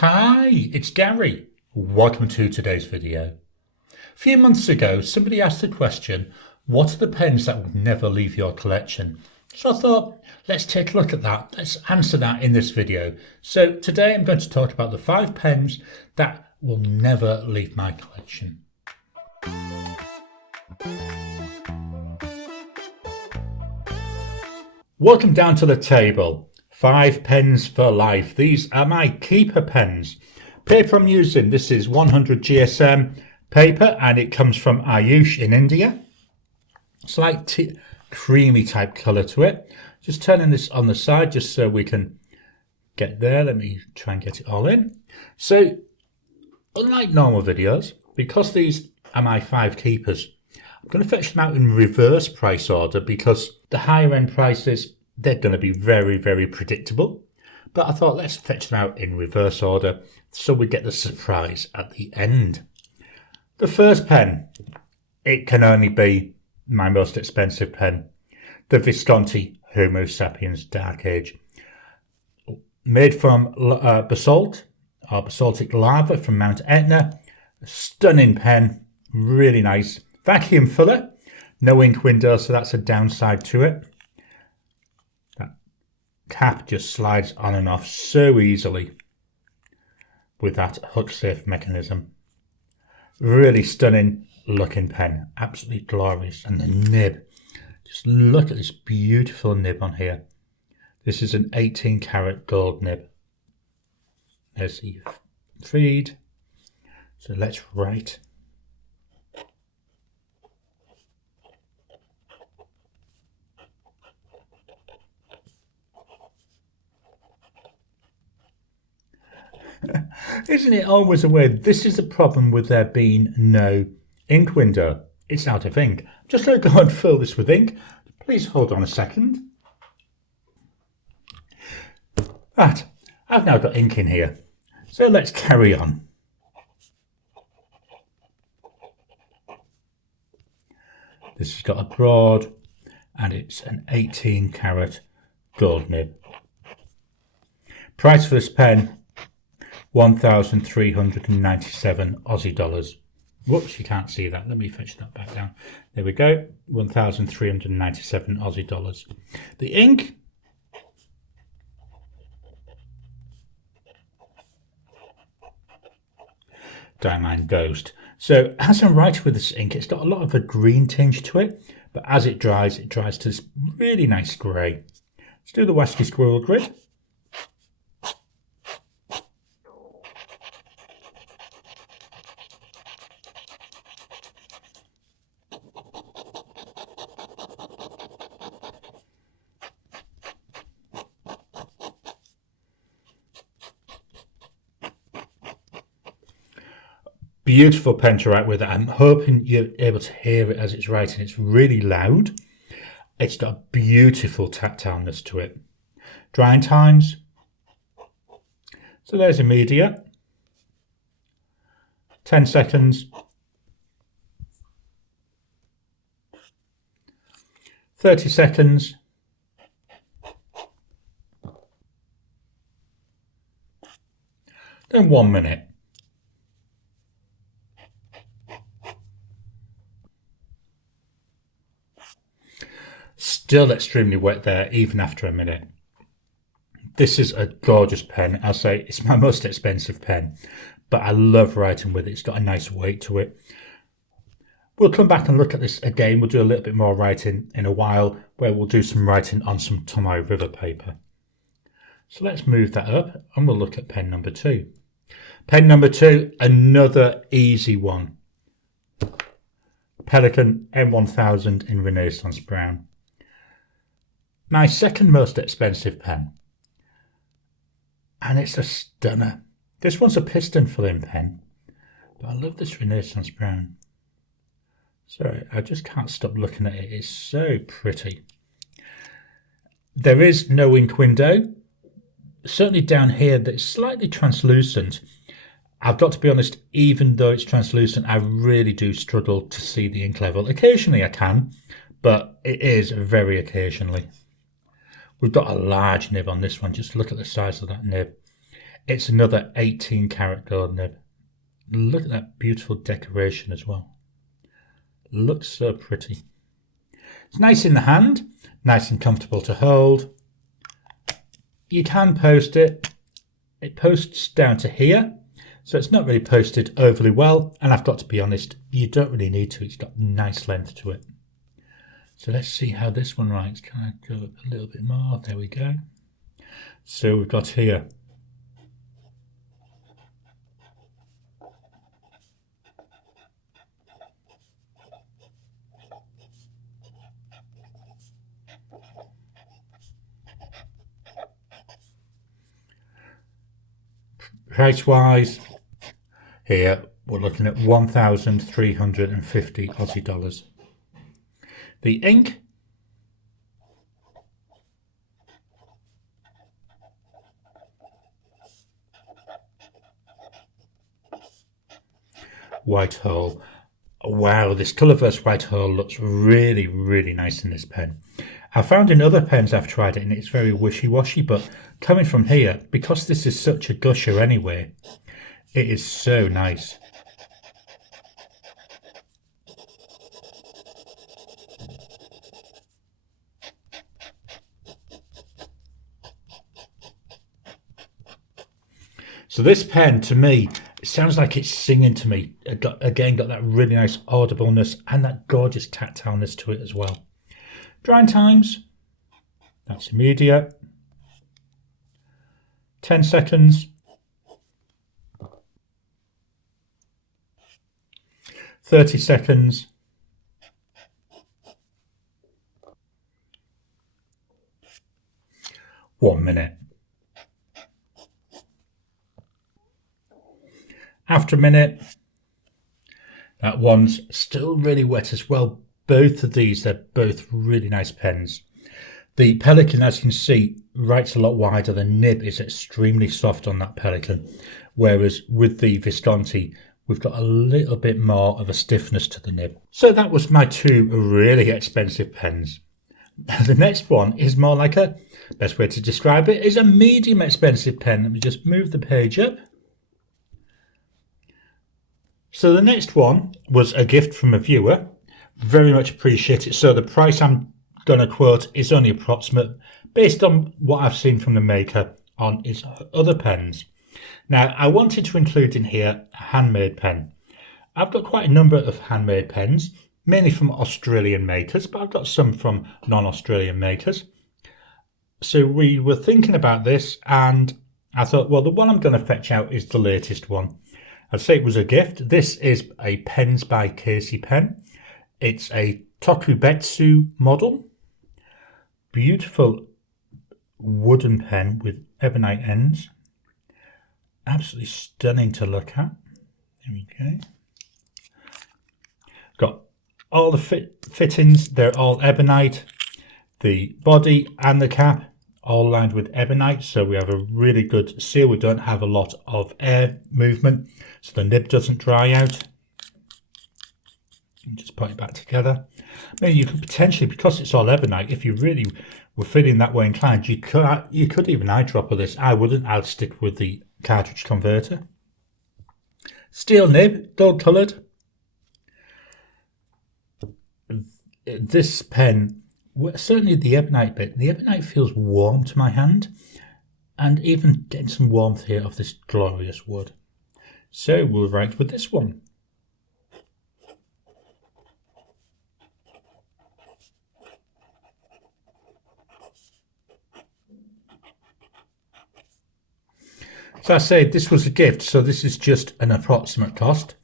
Hi, it's Gary. Welcome to today's video. A few months ago, somebody asked the question, what are the pens that will never leave your collection? So I thought, let's take a look at that. Let's answer that in this video. So today I'm going to talk about the 5 pens that will never leave my collection. Welcome down to the table. 5 pens for life. These are my keeper pens. Paper I'm using, this is 100 GSM paper and it comes from Ayush in India. Slight creamy type colour to it. Just turning this on the side just so we can get there. Let me try and get it all in. So, unlike normal videos, because these are my 5 keepers, I'm going to fetch them out in reverse price order because the higher end prices, they're going to be very, very predictable. But I thought let's fetch them out in reverse order so we get the surprise at the end. The first pen, it can only be my most expensive pen. The Visconti Homo Sapiens Dark Age. Made from basalt or basaltic lava from Mount Etna. A stunning pen, really nice. Vacuum filler, no ink window, so that's a downside to it. Cap just slides on and off so easily with that hook safe mechanism. Really stunning looking pen, absolutely glorious. And the nib, just look at this beautiful nib on here. This is an 18 karat gold nib. There's the feed. So let's write. Isn't it always a way? This is the problem with there being no ink window. It's out of ink. I'm just going to go and fill this with ink. Please hold on a second. Right, I've now got ink in here. So let's carry on. This has got a broad and it's an 18 karat gold nib. Price for this pen, 1,397 Aussie dollars. Whoops, you can't see that. Let me fetch that back down. There we go. 1,397 Aussie dollars. The ink, Diamine Ghost. So as I'm writing with this ink, it's got a lot of a green tinge to it, but as it dries to this really nice grey. Let's do the Wasky Squirrel grid. Beautiful pen to write with. I'm hoping you're able to hear it as it's writing. It's really loud. It's got a beautiful tactileness to it. Drying times. So there's immediate. 10 seconds. 30 seconds. Then 1 minute. Still extremely wet there, even after a minute. This is a gorgeous pen. I'll say it's my most expensive pen, but I love writing with it. It's got a nice weight to it. We'll come back and look at this again. We'll do a little bit more writing in a while, where we'll do some writing on some Tomoe River paper. So let's move that up and we'll look at pen number 2. Pen number 2, another easy one. Pelikan M1000 in Renaissance Brown. My second most expensive pen. And it's a stunner. This one's a piston filling pen. But I love this Renaissance Brown. Sorry, I just can't stop looking at it. It's so pretty. There is no ink window. Certainly down here, that's slightly translucent. I've got to be honest, even though it's translucent, I really do struggle to see the ink level. Occasionally I can, but it is very occasionally. We've got a large nib on this one. Just look at the size of that nib. It's another 18 karat gold nib. Look at that beautiful decoration as well. Looks so pretty. It's nice in the hand, nice and comfortable to hold. You can post it. It posts down to here, so it's not really posted overly well, and I've got to be honest, you don't really need to. It's got nice length to it. So let's see how this one writes. Can I go up a little bit more? There we go. So we've got here price-wise, here we're looking at 1,350 Aussie dollars. The ink, white hole. Wow, this Colorverse white hole looks really, really nice in this pen. I found in other pens I've tried it and it's very wishy-washy, but coming from here, because this is such a gusher anyway, it is so nice. So this pen, to me, it sounds like it's singing to me. It got that really nice audibleness and that gorgeous tactileness to it as well. Drying times, that's immediate. 10 seconds. 30 seconds. 1 minute. After a minute, that one's still really wet as well. Both of these, they're both really nice pens. The Pelikan, as you can see, writes a lot wider. The nib is extremely soft on that Pelikan, whereas with the Visconti, we've got a little bit more of a stiffness to the nib. So that was my two really expensive pens. The next one is more like best way to describe it is a medium expensive pen. Let me just move the page up. So the next one was a gift from a viewer. Very much appreciate it. So the price I'm going to quote is only approximate based on what I've seen from the maker on his other pens. Now, I wanted to include in here a handmade pen. I've got quite a number of handmade pens, mainly from Australian makers, but I've got some from non-Australian makers. So we were thinking about this and I thought, well, the one I'm going to fetch out is the latest one. I'd say it was a gift. This is a Pens by Casey pen. It's a Tokubetsu model. Beautiful wooden pen with ebonite ends. Absolutely stunning to look at. There we go. Got all the fittings. They're all ebonite. The body and the cap all lined with ebonite, so we have a really good seal. We don't have a lot of air movement, so the nib doesn't dry out. Just put it back together. I mean, you could potentially, because it's all ebonite, if you really were feeling that way inclined, you could even eyedropper this. I wouldn't. I'd stick with the cartridge converter. Steel nib, gold coloured. This pen, certainly the ebonite bit, the ebonite feels warm to my hand, and even getting some warmth here of this glorious wood. So we'll write with this one. So I say this was a gift, so this is just an approximate cost.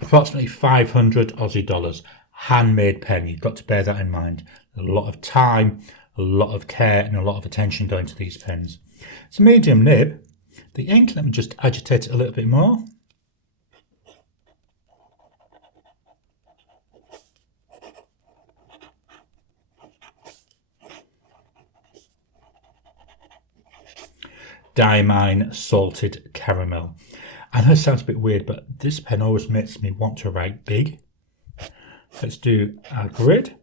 Approximately 500 Aussie dollars. Handmade pen, you've got to bear that in mind. A lot of time, a lot of care and a lot of attention going to these pens. It's a medium nib. The ink, let me just agitate it a little bit more. Diamine salted caramel. I know it sounds a bit weird, but this pen always makes me want to write big. Let's do our grid.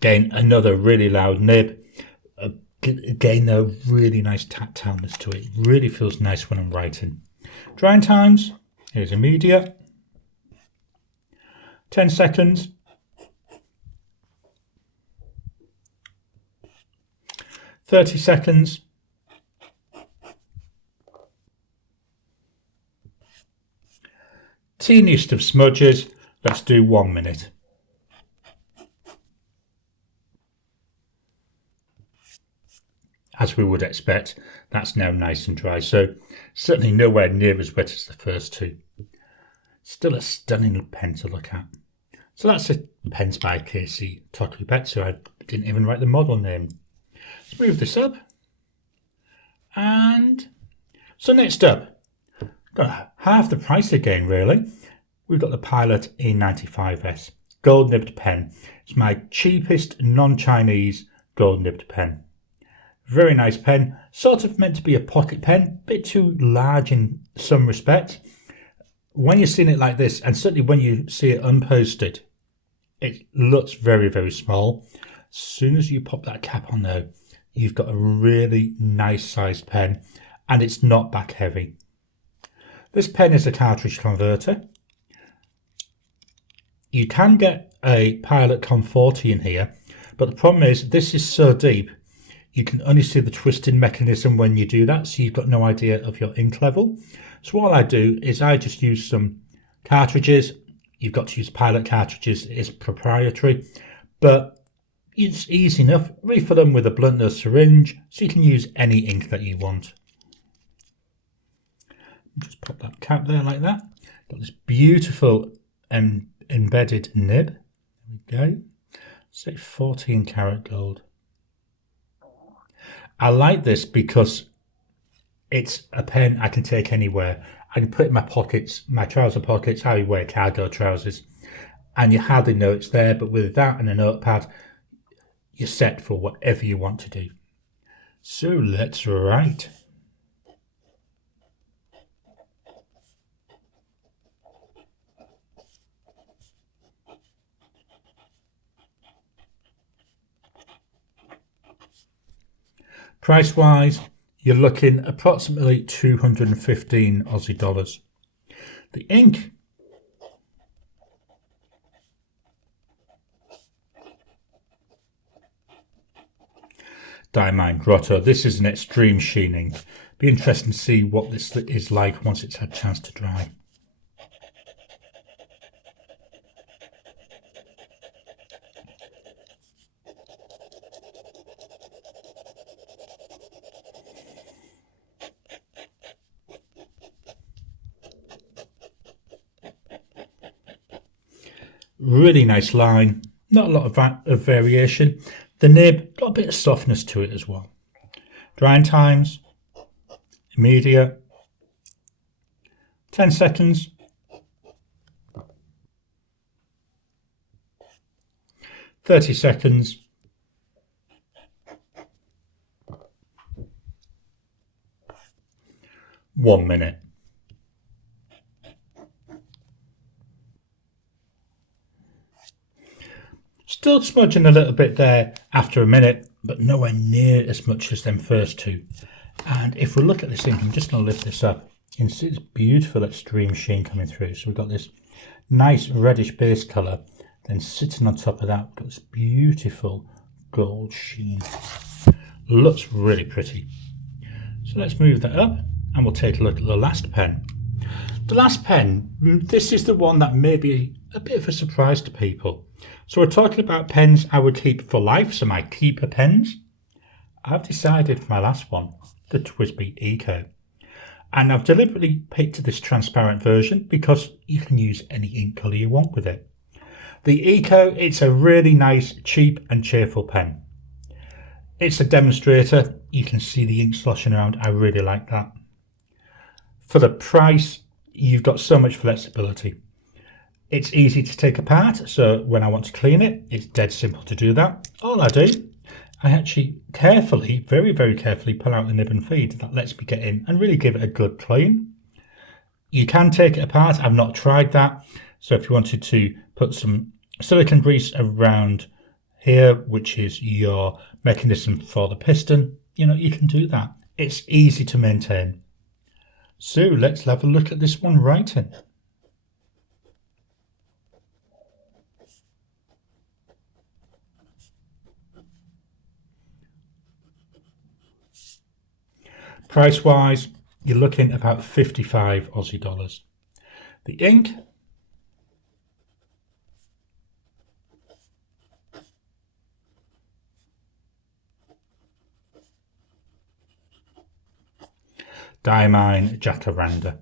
Again, another really loud nib. Again, though, really nice tactileness to it. Really feels nice when I'm writing. Drying times, here's immediate. 10 seconds. 30 seconds. Teeniest of smudges. Let's do 1 minute. As we would expect, that's now nice and dry, so certainly nowhere near as wet as the first two. Still a stunning pen to look at. So that's a pens by Casey Tokubetsu. I didn't even write the model name. Let's move this up. And so next up, got half the price again really. We've got the Pilot E95S gold nibbed pen. It's my cheapest non-Chinese gold nibbed pen. Very nice pen, sort of meant to be a pocket pen, a bit too large in some respect. When you're seeing it like this, and certainly when you see it unposted, it looks very, very small. As soon as you pop that cap on though, you've got a really nice sized pen, and it's not back heavy. This pen is a cartridge converter. You can get a Pilot Con 40 in here, but the problem is this is so deep, you can only see the twisting mechanism when you do that, so you've got no idea of your ink level. So what I do is I just use some cartridges. You've got to use Pilot cartridges, it's proprietary, but it's easy enough. Refill them with a blunt nose syringe, so you can use any ink that you want. Just pop that cap there like that. Got this beautiful embedded nib. There we go. Say 14 karat gold. I like this because it's a pen I can take anywhere. I can put it in my pockets, my trouser pockets. I wear cargo trousers, and you hardly know it's there. But with that and a notepad, you're set for whatever you want to do. So let's write. Price wise, you're looking approximately 215 Aussie dollars. The ink, Diamine Grotto. This is an extreme sheen ink. Be interesting to see what this is like once it's had a chance to dry. Really nice line, not a lot of variation. The nib, got a bit of softness to it as well. Drying times, immediate, 10 seconds, 30 seconds, 1 minute. Still smudging a little bit there after a minute, but nowhere near as much as them first two. And if we look at this ink, I'm just going to lift this up. You can see this beautiful extreme sheen coming through. So we've got this nice reddish base colour, then sitting on top of that, we've got this beautiful gold sheen. Looks really pretty. So let's move that up and we'll take a look at the last pen. The last pen, this is the one that may be a bit of a surprise to people. So we're talking about pens I would keep for life, so my keeper pens. I've decided for my last one, the TWSBI Eco. And I've deliberately picked this transparent version because you can use any ink colour you want with it. The Eco, it's a really nice, cheap and cheerful pen. It's a demonstrator. You can see the ink sloshing around. I really like that. For the price, you've got so much flexibility. It's easy to take apart, so when I want to clean it, it's dead simple to do that. All I do, I actually carefully, very, very carefully pull out the nib and feed. That lets me get in and really give it a good clean. You can take it apart. I've not tried that. So if you wanted to put some silicone grease around here, which is your mechanism for the piston. You can do that. It's easy to maintain. So let's have a look at this one writing. Price wise, you're looking about 55 Aussie dollars. The ink, Diamine Jacaranda.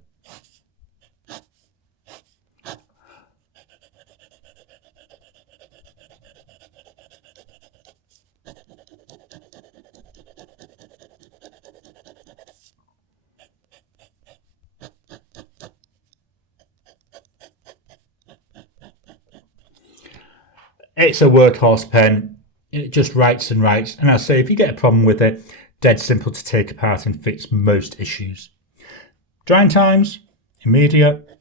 It's a workhorse pen. It just writes and writes. And I say, if you get a problem with it, dead simple to take apart and fix most issues. Drying times, immediate.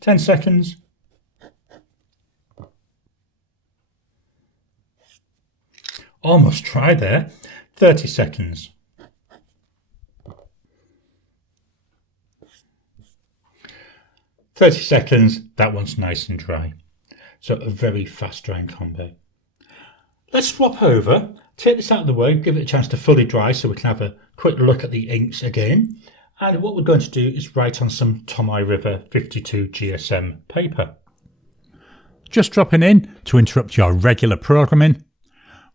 10 seconds. Almost dry there. 30 seconds. That one's nice and dry. So a very fast drying combo. Let's swap over, take this out of the way, give it a chance to fully dry so we can have a quick look at the inks again. And what we're going to do is write on some Tomoe River 52 GSM paper. Just dropping in to interrupt your regular programming.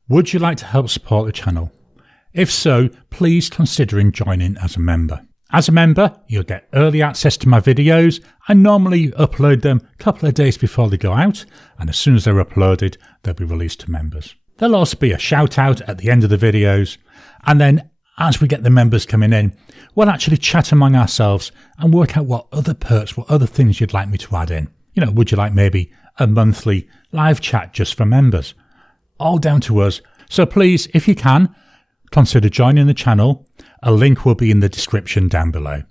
Would you like to help support the channel? If so, please consider joining as a member. As a member, you'll get early access to my videos. I normally upload them a couple of days before they go out, and as soon as they're uploaded, they'll be released to members. There'll also be a shout out at the end of the videos, and then as we get the members coming in, we'll actually chat among ourselves and work out what other perks, what other things you'd like me to add in. Would you like maybe a monthly live chat just for members? All down to us. So please, if you can, consider joining the channel. A link will be in the description down below.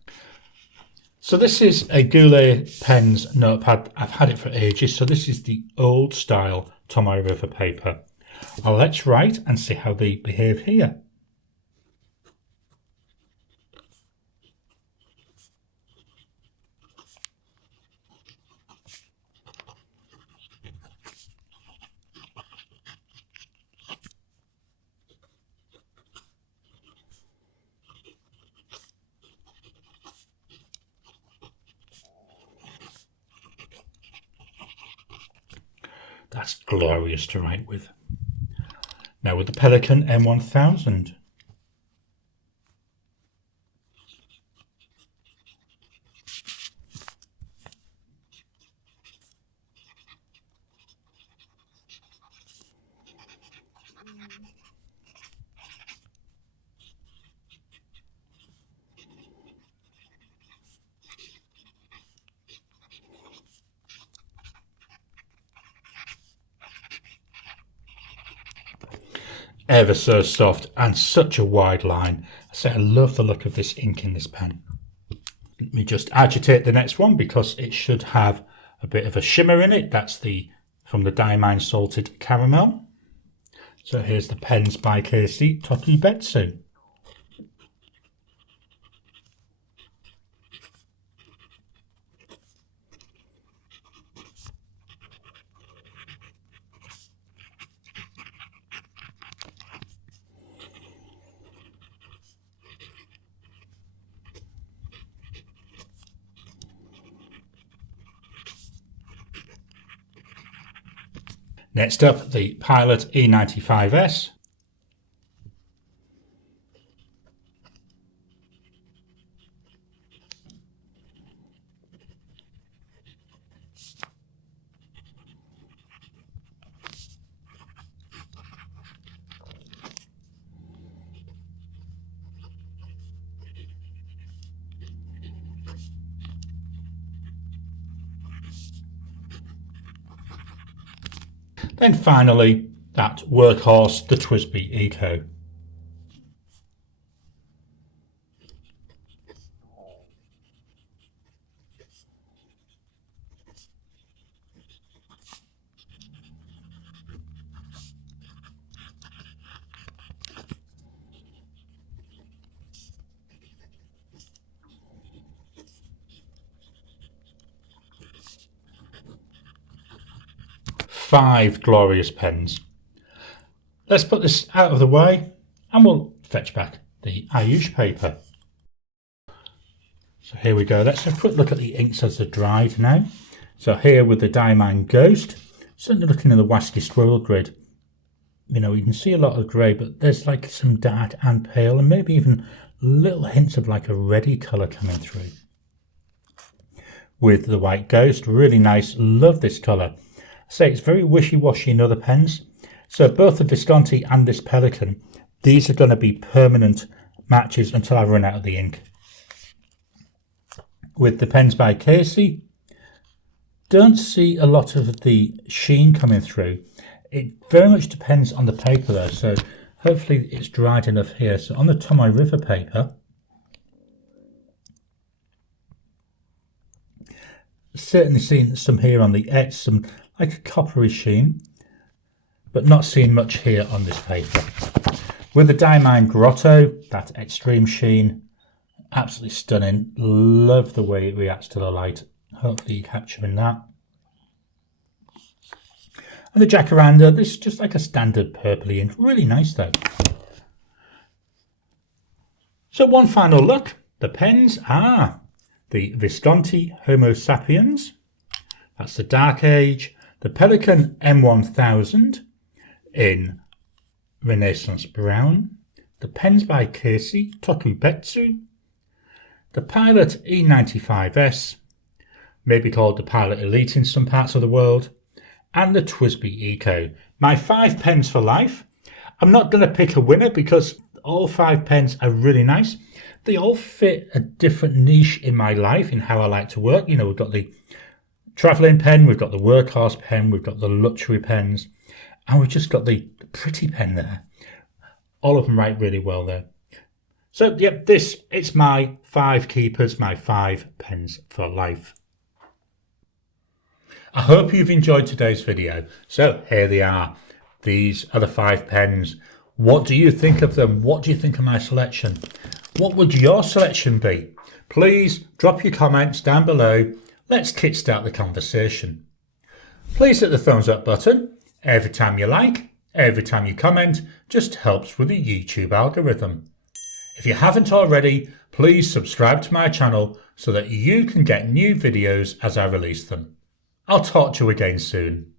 So this is a Goulet Pens notepad. I've had it for ages. So this is the old style Tomoe River paper. Let's write and see how they behave here. That's glorious to write with. Now with the Pelikan M1000. Ever so soft and such a wide line. I love the look of this ink in this pen. Let me just agitate the next one because it should have a bit of a shimmer in it. That's from the Diamine Salted Caramel. So here's the pens by KC Tokubetsu. Next up, the Pilot E95S. Then finally, that workhorse, the TWSBI Eco. 5 glorious pens. Let's put this out of the way and we'll fetch back the Ayush paper. So here we go. Let's have a quick look at the inks as they're dried now. So here with the Diamine Ghost, certainly looking in the Wasky Swirl grid, you know, you can see a lot of grey, but there's like some dark and pale and maybe even little hints of like a reddy colour coming through. With the White Ghost, really nice, love this colour. I say it's very wishy-washy in other pens. So both the Visconti and this Pelikan, these are going to be permanent matches until I run out of the ink. With the pens by Casey, don't see a lot of the sheen coming through. It very much depends on the paper though, so hopefully it's dried enough here. So on the Tomoe River paper, certainly seen some here on the edge, some like a coppery sheen, but not seeing much here on this paper. With the Diamine Grotto, that extreme sheen, absolutely stunning. Love the way it reacts to the light. Hopefully you're capturing that. And the Jacaranda, this is just like a standard purpley ink. Really nice though. So one final look. The pens are the Visconti Homo Sapiens. That's the Dark Age. The Pelikan M1000 in Renaissance Brown. The pens by Casey, Tokubetsu. The Pilot E95S, maybe called the Pilot Elite in some parts of the world, and the TWSBI Eco. My 5 pens for life. I'm not going to pick a winner because all 5 pens are really nice. They all fit a different niche in my life, in how I like to work. You know, we've got the travelling pen, we've got the workhorse pen, we've got the luxury pens, and we've just got the pretty pen there. All of them write really well there. So, yep, it's my 5 keepers, my 5 pens for life. I hope you've enjoyed today's video. So, here they are. These are the 5 pens. What do you think of them? What do you think of my selection? What would your selection be? Please drop your comments down below. Let's kickstart the conversation. Please hit the thumbs up button. Every time you like, every time you comment, just helps with the YouTube algorithm. If you haven't already, please subscribe to my channel so that you can get new videos as I release them. I'll talk to you again soon.